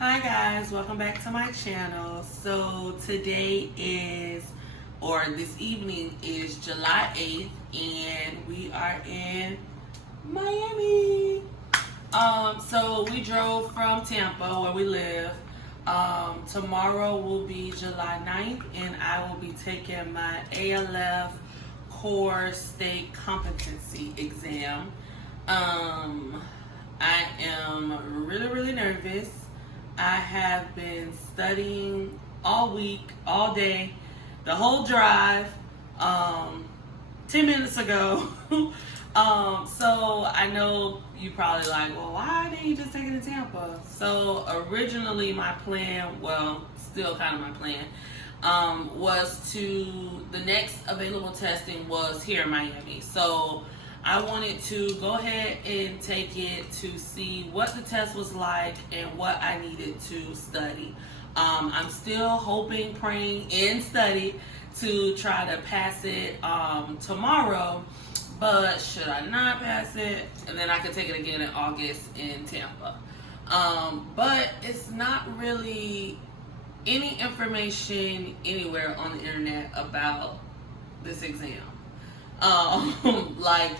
Hi guys, welcome back to my channel. So today is, or this evening is July 8th and we are in Miami. So we drove from Tampa where we live. Tomorrow will be July 9th and I will be taking my ALF Core Competency Exam. I am really nervous. I have been studying all week, all day, the whole drive, 10 minutes ago. So I know you probably like, well, why didn't you just take it to Tampa? So originally my plan, well, still kind of my plan, was the next available testing was here in Miami. So I wanted to go ahead and take it to see what the test was like and what I needed to study. I'm still hoping, praying, and study to try to pass it tomorrow. But should I not pass it, and then I can take it again in August in Tampa. But it's not really any information anywhere on the internet about this exam. Like,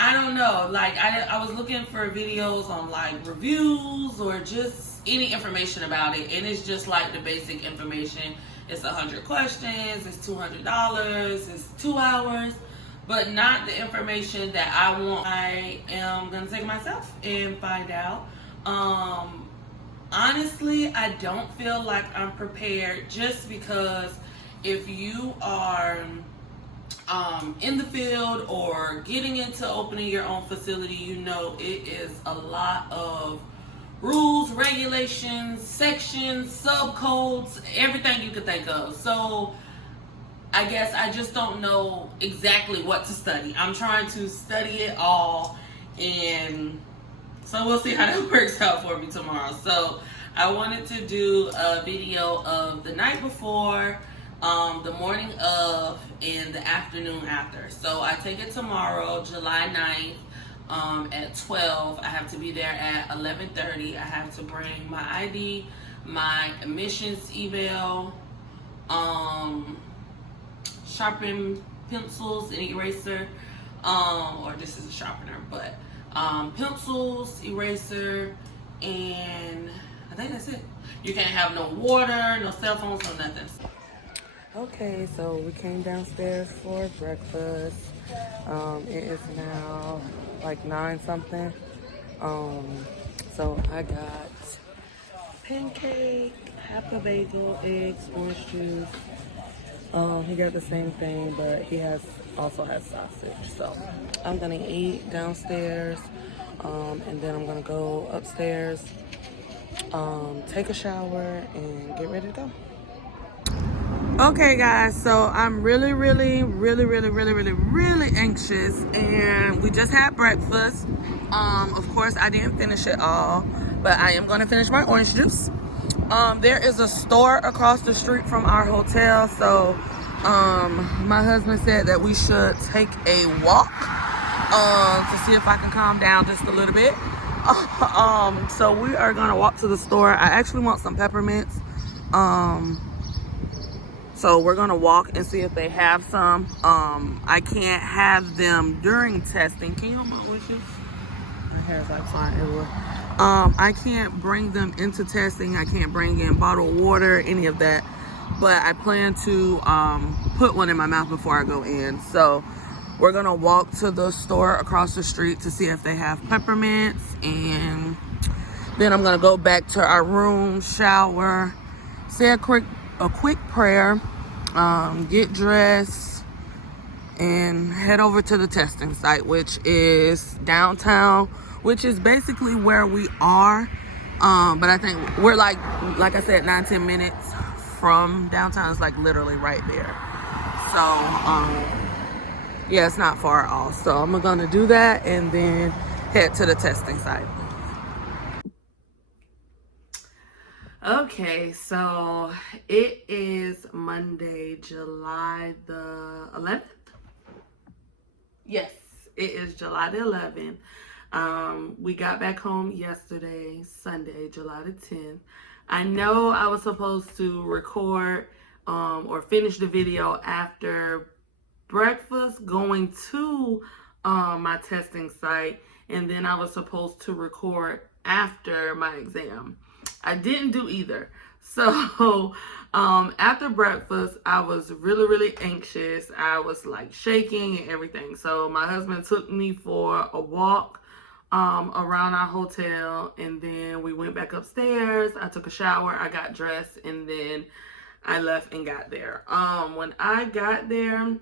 I don't know, like I was looking for videos on like reviews or just any information about it, and it's just like the basic information. It's 100 questions, it's $200, it's 2 hours, but not the information that I want. I am gonna take it myself and find out. Honestly, I don't feel like I'm prepared, just because if you are in the field or getting into opening your own facility, you know it is a lot of rules, regulations, sections, subcodes, everything you could think of. So I guess I just don't know exactly what to study. I'm trying to study it all, and so we'll see how that works out for me tomorrow. So I wanted to do a video of the night before, the morning of, and the afternoon after. So I take it tomorrow, July 9th, at 12. I have to be there at 11:30. I have to bring my ID, my admissions email, sharpen pencils and eraser, or this is a sharpener, but pencils, eraser, and I think that's it. You can't have no water, no cell phones, no nothing. Okay, so we came downstairs for breakfast. It is now like 9 something. So I got pancake, half a bagel, eggs, orange juice. He got the same thing, but he also has sausage. So I'm gonna eat downstairs, and then I'm gonna go upstairs, take a shower, and get ready to go. Okay guys, so I'm really anxious, and we just had breakfast. Of course I didn't finish it all, but I am gonna finish my orange juice. There is a store across the street from our hotel, so my husband said that we should take a walk to see if I can calm down just a little bit. So we are gonna walk to the store. I actually want some peppermints. So we're gonna walk and see if they have some. I can't have them during testing. Can you hold my orange juice? My hair's like flying everywhere. I can't bring them into testing. I can't bring in bottled water, any of that. But I plan to put one in my mouth before I go in. So we're gonna walk to the store across the street to see if they have peppermints, and then I'm gonna go back to our room, shower, say a quick prayer, get dressed, and head over to the testing site, which is downtown, which is basically where we are. But I think we're like I said, 9-10 minutes from downtown. It's like literally right there. So yeah, it's not far at all. So I'm gonna do that and then head to the testing site. Okay, so it is Monday, July the 11th. Yes, it is July the 11th. We got back home yesterday, Sunday, July the 10th. I know I was supposed to record or finish the video after breakfast, going to my testing site, and then I was supposed to record after my exam. I didn't do either. So after breakfast, I was really anxious. I was like shaking and everything. So my husband took me for a walk around our hotel, and then we went back upstairs. I took a shower, I got dressed, and then I left and got there. When I got there,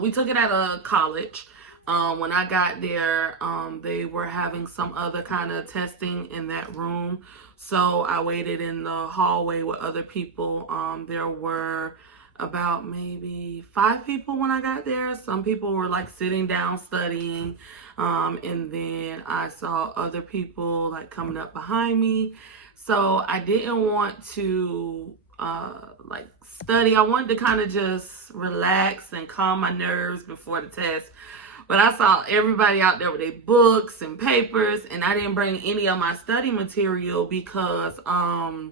we took it at a college. When I got there, they were having some other kind of testing in that room. So I waited in the hallway with other people. There were about maybe 5 people when I got there. Some people were like sitting down studying. And then I saw other people like coming up behind me. So I didn't want to like study. I wanted to kind of just relax and calm my nerves before the test. But I saw everybody out there with their books and papers, and I didn't bring any of my study material because I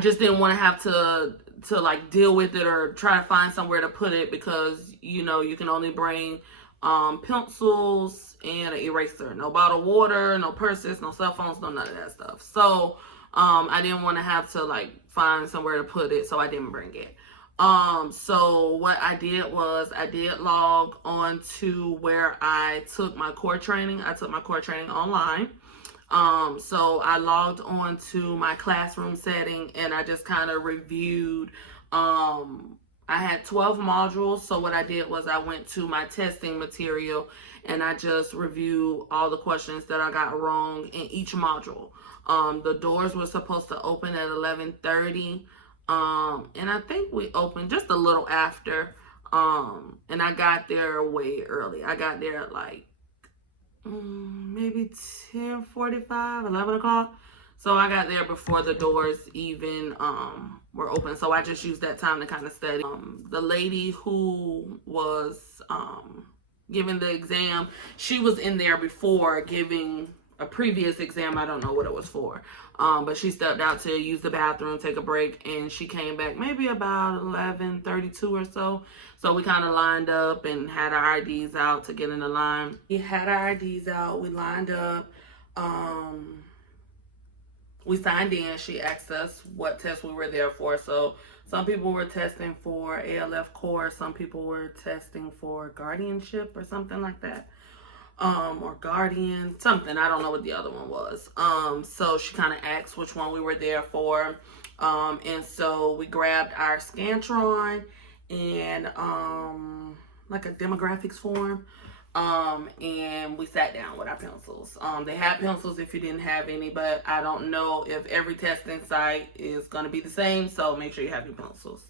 just didn't want to have to like deal with it or try to find somewhere to put it, because you know you can only bring pencils and an eraser. No bottled water, no purses, no cell phones, no none of that stuff. So I didn't want to have to like find somewhere to put it, so I didn't bring it. So what I did was I did log on to where I took my core training. I took my core training online. So I logged on to my classroom setting and I just kind of reviewed. I had 12 modules. So what I did was I went to my testing material and I just reviewed all the questions that I got wrong in each module. The doors were supposed to open at 11:30. And I think we opened just a little after. And I got there way early. I got there at like maybe 10:45, 11 o'clock. So I got there before the doors even were open. So I just used that time to kind of study. The lady who was giving the exam, she was in there before giving a previous exam. I don't know what it was for. But she stepped out to use the bathroom, take a break, and she came back maybe about 11:32 or so. So we kind of lined up and had our IDs out to get in the line. We had our IDs out, we lined up, we signed in. She asked us what test we were there for. So some people were testing for ALF Core, some people were testing for guardianship or something like that. Or guardian, something. I don't know what the other one was. So she kind of asked which one we were there for. And so we grabbed our Scantron and like a demographics form. And we sat down with our pencils. They had pencils if you didn't have any, but I don't know if every testing site is going to be the same. So make sure you have your pencils.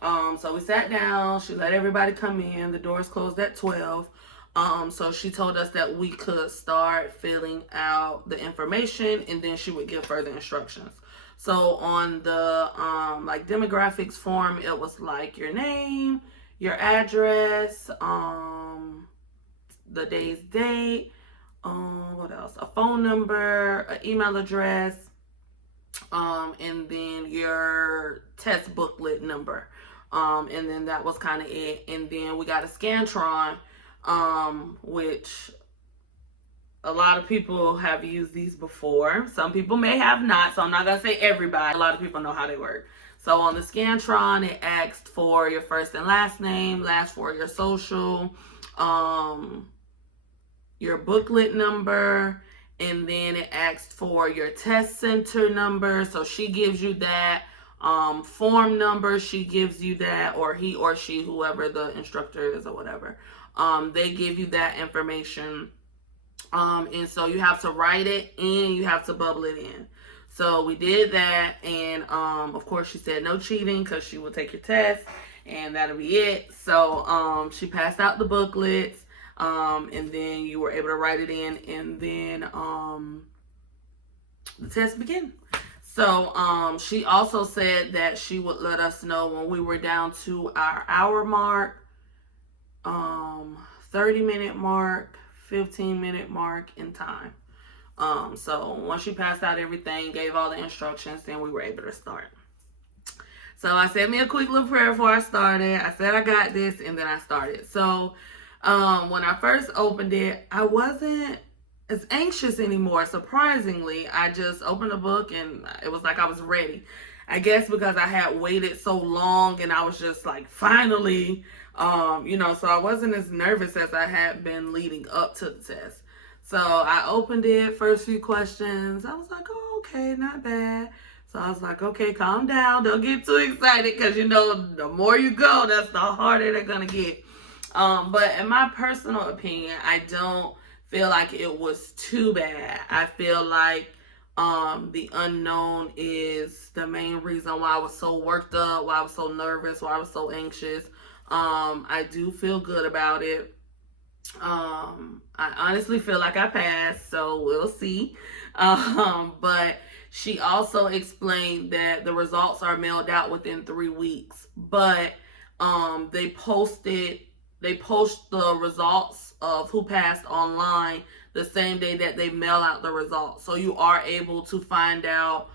So we sat down. She let everybody come in. The doors closed at 12. So she told us that we could start filling out the information and then she would give further instructions. So on the like demographics form, it was like your name, your address, the day's date, what else? A phone number, an email address, and then your test booklet number. And then that was kind of it. And then we got a Scantron, which a lot of people have used these before. Some people may have not, so I'm not going to say everybody. A lot of people know how they work. So on the Scantron, it asked for your first and last name, last for your social, your booklet number, and then it asked for your test center number. So she gives you that. Form number, she gives you that, or he or she, whoever the instructor is or whatever. They give you that information. And so you have to write it and you have to bubble it in. So we did that, and of course she said no cheating because she will take your test and that'll be it. So she passed out the booklets, and then you were able to write it in, and then the test began. So she also said that she would let us know when we were down to our hour mark, 30-minute mark, 15-minute mark in time. So once she passed out everything, gave all the instructions, then we were able to start. So I said me a quick little prayer before I started. I said I got this, and then I started. So when I first opened it, I wasn't as anxious anymore. Surprisingly, I just opened the book, and it was like I was ready. I guess because I had waited so long, and I was just like, finally, so I wasn't as nervous as I had been leading up to the test. So I opened it, first few questions. I was like, oh, okay, not bad. So I was like, okay, calm down. Don't get too excited because, the more you go, that's the harder they're going to get. But in my personal opinion, I don't feel like it was too bad. I feel like the unknown is the main reason why I was so worked up, why I was so nervous, why I was so anxious. I do feel good about it. I honestly feel like I passed, so we'll see. But she also explained that the results are mailed out within 3 weeks, but they post the results of who passed online the same day that they mail out the results. So you are able to find out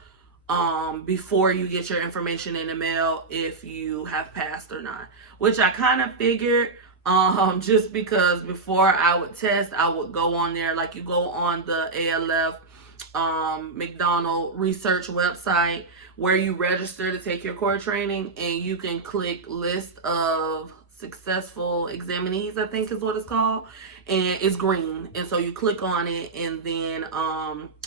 before you get your information in the mail if you have passed or not, which I kind of figured. Just because before I would test, I would go on there, like you go on the ALF McDonald research website where you register to take your core training, and you can click list of successful examinees, I think is what it's called, and it's green. And so you click on it, and then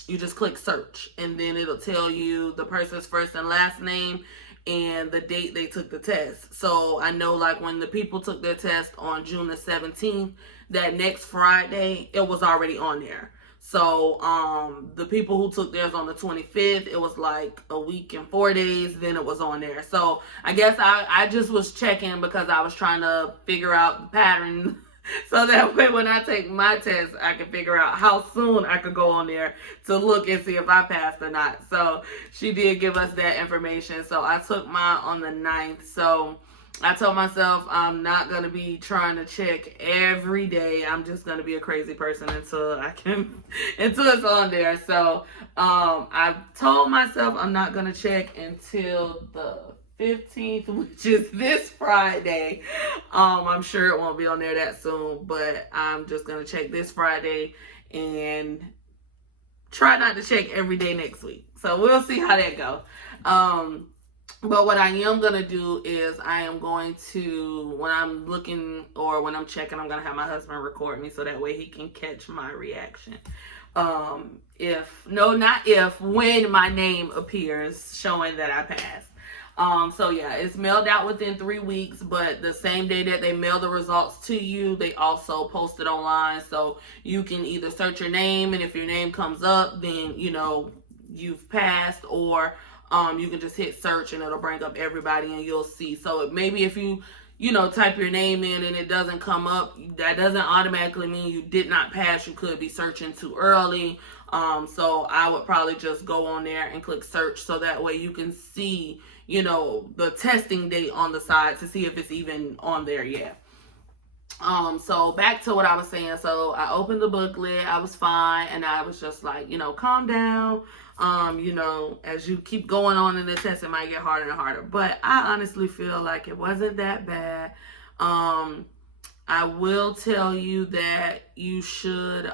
you just click search, and then it'll tell you the person's first and last name and the date they took the test. So I know, like, when the people took their test on June the 17th, that next Friday, it was already on there. So the people who took theirs on the 25th, it was like a week and 4 days, then it was on there. So I guess I just was checking because I was trying to figure out the pattern so that way when I take my test, I can figure out how soon I could go on there to look and see if I passed or not. So she did give us that information. So I took mine on the 9th. So I told myself I'm not going to be trying to check every day. I'm just going to be a crazy person until it's on there. So I told myself I'm not going to check until the 15th, which is this Friday. I'm sure it won't be on there that soon, but I'm just going to check this Friday and try not to check every day next week. So we'll see how that goes. But what I am going to do is I am going to, when I'm looking or when I'm checking, I'm going to have my husband record me so that way he can catch my reaction. When my name appears showing that I passed. So yeah, it's mailed out within 3 weeks, but the same day that they mail the results to you, they also post it online. So you can either search your name, and if your name comes up, then, you've passed, or you can just hit search and it'll bring up everybody and you'll see. So maybe if you type your name in and it doesn't come up, that doesn't automatically mean you did not pass. You could be searching too early. So I would probably just go on there and click search so that way you can see, the testing date on the side to see if it's even on there yet. So back to what I was saying. So I opened the booklet, I was fine, and I was just like, calm down. As you keep going on in the test, it might get harder and harder. But I honestly feel like it wasn't that bad. I will tell you that you should,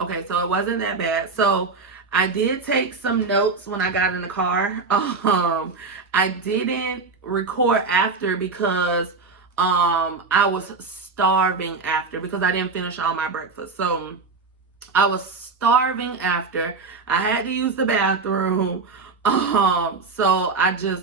okay, so it wasn't that bad. So I did take some notes when I got in the car. I didn't record after because I was starving after because I didn't finish all my breakfast. So I was starving after. I had to use the bathroom. So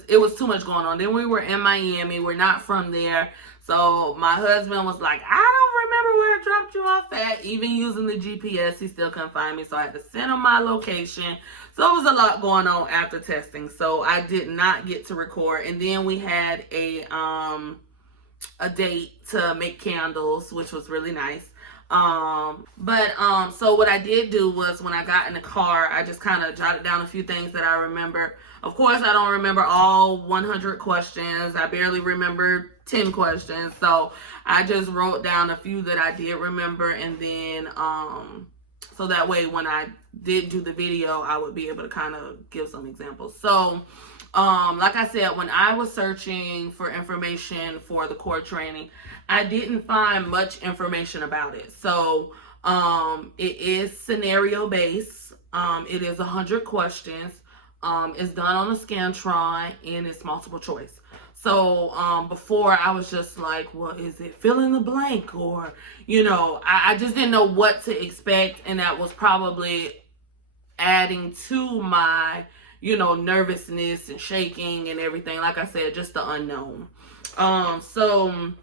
it was too much going on. Then we were in Miami. We're not from there. So my husband was like, I don't remember where I dropped you off at. Even using the GPS, he still couldn't find me. So I had to send him my location. So it was a lot going on after testing. So I did not get to record. And then we had a date to make candles, which was really nice. So what I did do was when I got in the car, I just kind of jotted down a few things that I remember. Of course, I don't remember all 100 questions. I barely remember 10 questions. So I just wrote down a few that I did remember, and then so that way when I did do the video, I would be able to kind of give some examples. So like I said, when I was searching for information for the core training, I didn't find much information about it. So it is scenario based. It is 100 questions. It's done on a Scantron, and it's multiple choice. So before I was just like, well, is it fill in the blank? Or, I just didn't know what to expect. And that was probably adding to my, nervousness and shaking and everything. Like I said, just the unknown. So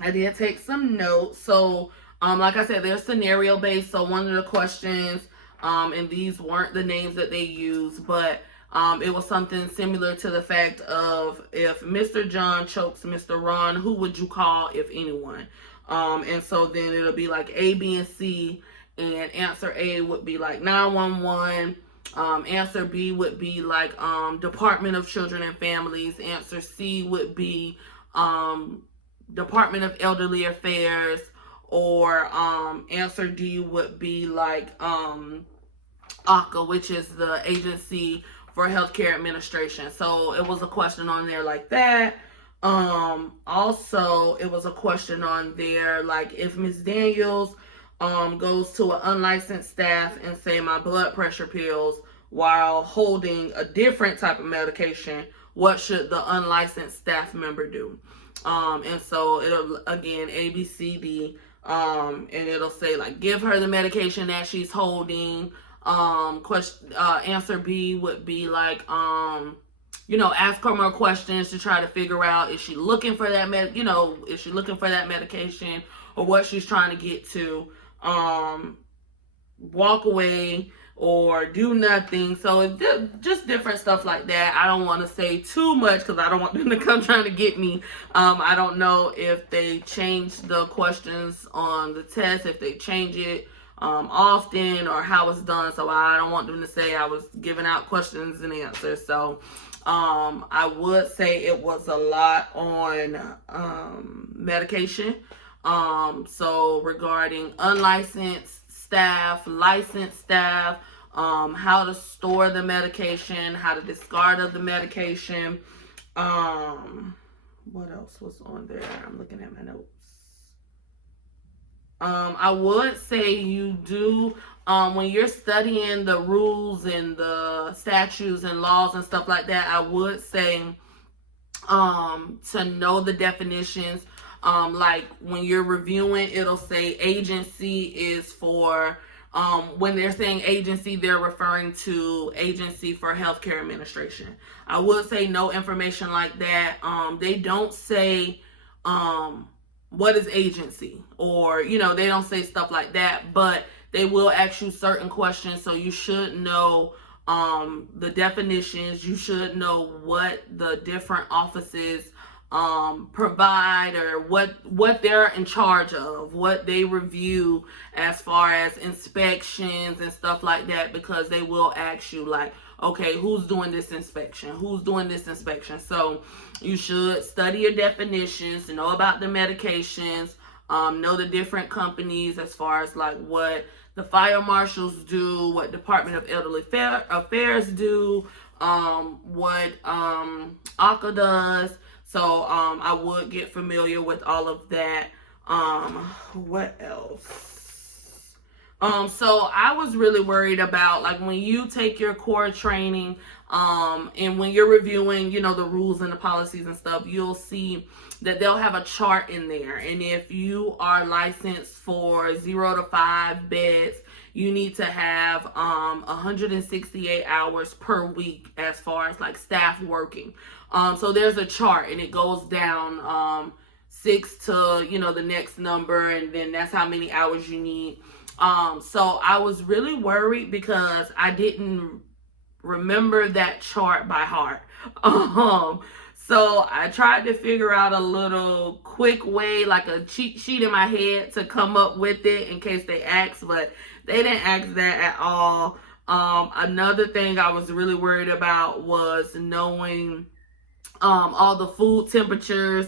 I did take some notes. So, like I said, they're scenario based. So one of the questions, and these weren't the names that they used, but it was something similar to the fact of, if Mr. John chokes Mr. Ron, who would you call, if anyone? And so then it'll be like A, B, and C, and answer A would be like 911. Answer B would be like Department of Children and Families. Answer C would be Department of Elderly Affairs. Or answer D would be like ACA, which is the Agency for Healthcare Administration. So it was a question on there like that. Also, it was a question on there like, if Miss Daniels goes to an unlicensed staff and say my blood pressure pills while holding a different type of medication, what should the unlicensed staff member do? And so it'll, again, A, B, C, D, and it'll say like, give her the medication that she's holding. Answer B would be like, ask her more questions to try to figure out, is she looking for that is she looking for that medication, or what she's trying to get to. Walk away or do nothing. So it's just different stuff like that. I don't want to say too much because I don't want them to come trying to get me. I don't know if they change the questions on the test, if they change it often, or how it's done. So I don't want them to say I was giving out questions and answers. So I would say it was a lot on medication. So regarding unlicensed staff, licensed staff, how to store the medication, how to discard of the medication. What else was on there? I'm looking at my notes. I would say you do, when you're studying the rules and the statutes and laws and stuff like that, I would say to know the definitions. Like when you're reviewing, it'll say agency is for, when they're saying agency, they're referring to Agency for Healthcare Administration. I would say no information like that. They don't say, what is agency, or, they don't say stuff like that, but they will ask you certain questions. So you should know, the definitions. You should know what the different offices provide, or what they're in charge of, what they review as far as inspections and stuff like that, because they will ask you like, okay, who's doing this inspection? So you should study your definitions, know about the medications, know the different companies as far as like what the fire marshals do, what Department of Elderly Affairs do, what ACA does. So I would get familiar with all of that. What else? So I was really worried about, like, when you take your core training, and when you're reviewing, the rules and the policies and stuff, you'll see that they'll have a chart in there. And if you are licensed for 0 to 5 beds, you need to have 168 hours per week as far as like staff working. So there's a chart, and it goes down 6 to the next number, and then that's how many hours you need. So I was really worried because I didn't remember that chart by heart. So So I tried to figure out a little quick way, like a cheat sheet in my head to come up with it in case they ask, but they didn't ask that at all. Another thing I was really worried about was knowing all the food temperatures,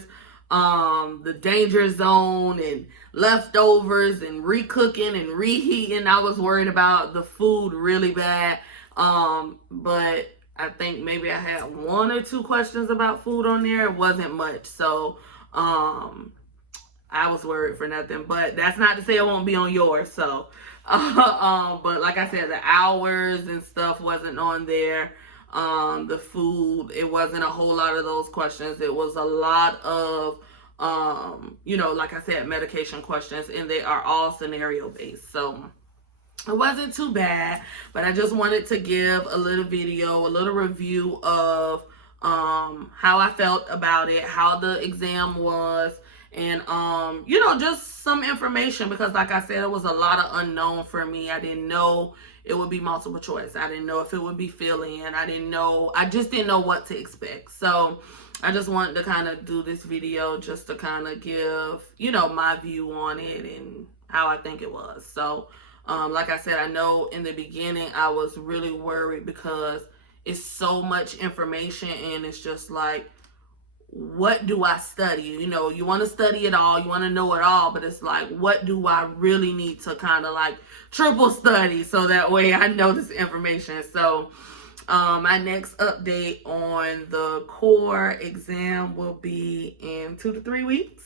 the danger zone, and leftovers, and recooking and reheating. I was worried about the food really bad. But I think maybe I had 1 or 2 questions about food on there. It wasn't much. So, I was worried for nothing, but that's not to say it won't be on yours. So, but like I said, the hours and stuff wasn't on there. The food, it wasn't a whole lot of those questions. It was a lot of, like I said, medication questions, and they are all scenario based. So it wasn't too bad, but I just wanted to give a little video, a little review of how I felt about it, how the exam was, and just some information, because like I said, it was a lot of unknown for me. I didn't know it would be multiple choice. I didn't know if it would be fill in. I just didn't know what to expect. So I just wanted to kind of do this video just to kind of give, my view on it and how I think it was. So like I said, I know in the beginning I was really worried because it's so much information, and it's just like, what do I study? You want to study it all, you want to know it all, but it's like, what do I really need to kind of like triple study so that way I know this information? So my next update on the core exam will be in 2 to 3 weeks.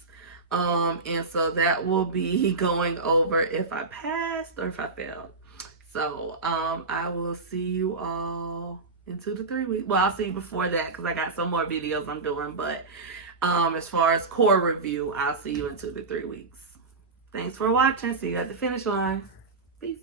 And so that will be going over if I passed or if I failed. So I will see you all in 2 to 3 weeks. Well, I'll see you before that because I got some more videos I'm doing. But as far as core review, I'll see you in 2 to 3 weeks. Thanks for watching. See you at the finish line. Peace.